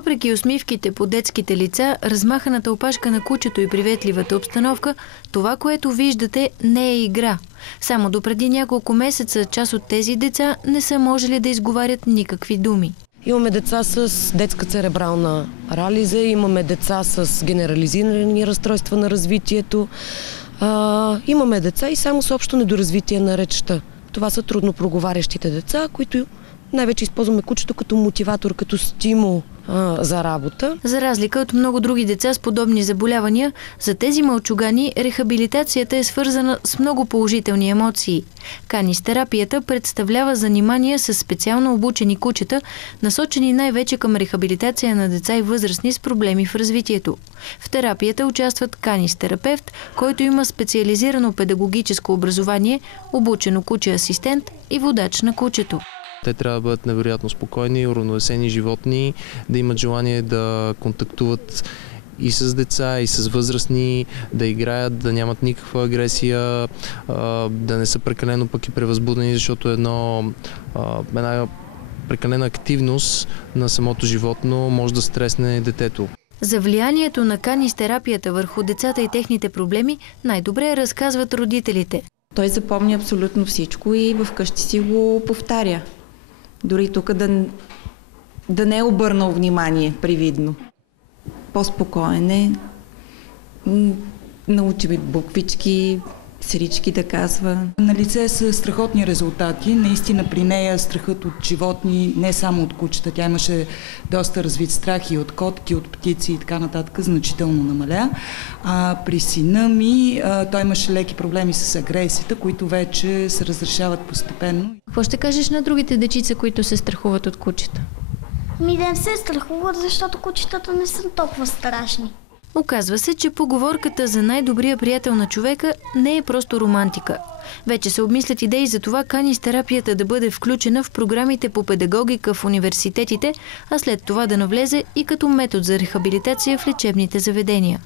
Въпреки усмивките по детските лица, размаханата опашка на кучето и приветливата обстановка, това, което виждате, не е игра. Само допреди няколко месеца част от тези деца не са можели да изговарят никакви думи. Имаме деца с детска церебрална парализа, имаме деца с генерализирани разстройства на развитието, имаме деца и само с общо недоразвитие на речта. Това са трудно проговарящите деца, които най-вече използваме кучето като мотиватор, като стимул за работа. За разлика от много други деца с подобни заболявания, за тези мълчугани рехабилитацията е свързана с много положителни емоции. Канистерапията представлява занимания с специално обучени кучета, насочени най-вече към рехабилитация на деца и възрастни с проблеми в развитието. В терапията участват канистерапевт, който има специализирано педагогическо образование, обучено куче-асистент и водач на кучето. Те трябва да бъдат невероятно спокойни, уравновесени животни, да имат желание да контактуват и с деца, и с възрастни, да играят, да нямат никаква агресия, да не са прекалено пък и превъзбудени, защото една прекалена активност на самото животно може да стресне детето. За влиянието на канистерапията върху децата и техните проблеми най-добре разказват родителите. Той запомни абсолютно всичко и вкъщи си го повтаря. Дори тук да не е обърнал внимание привидно. По-спокоен е, научи буквички, сирички да казва. На лице са страхотни резултати. Наистина при нея страхът от животни, не само от кучета, тя имаше доста развит страх и от котки, от птици и така нататък, значително намаля. А при сина ми той имаше леки проблеми с агресията, които вече се разрешават постепенно. Какво ще кажеш на другите дечица, които се страхуват от кучета? Да не се страхуват, защото кучетата не са толкова страшни. Оказва се, че поговорката за най-добрия приятел на човека не е просто романтика. Вече се обмислят идеи за това канистерапията да бъде включена в програмите по педагогика в университетите, а след това да навлезе и като метод за рехабилитация в лечебните заведения.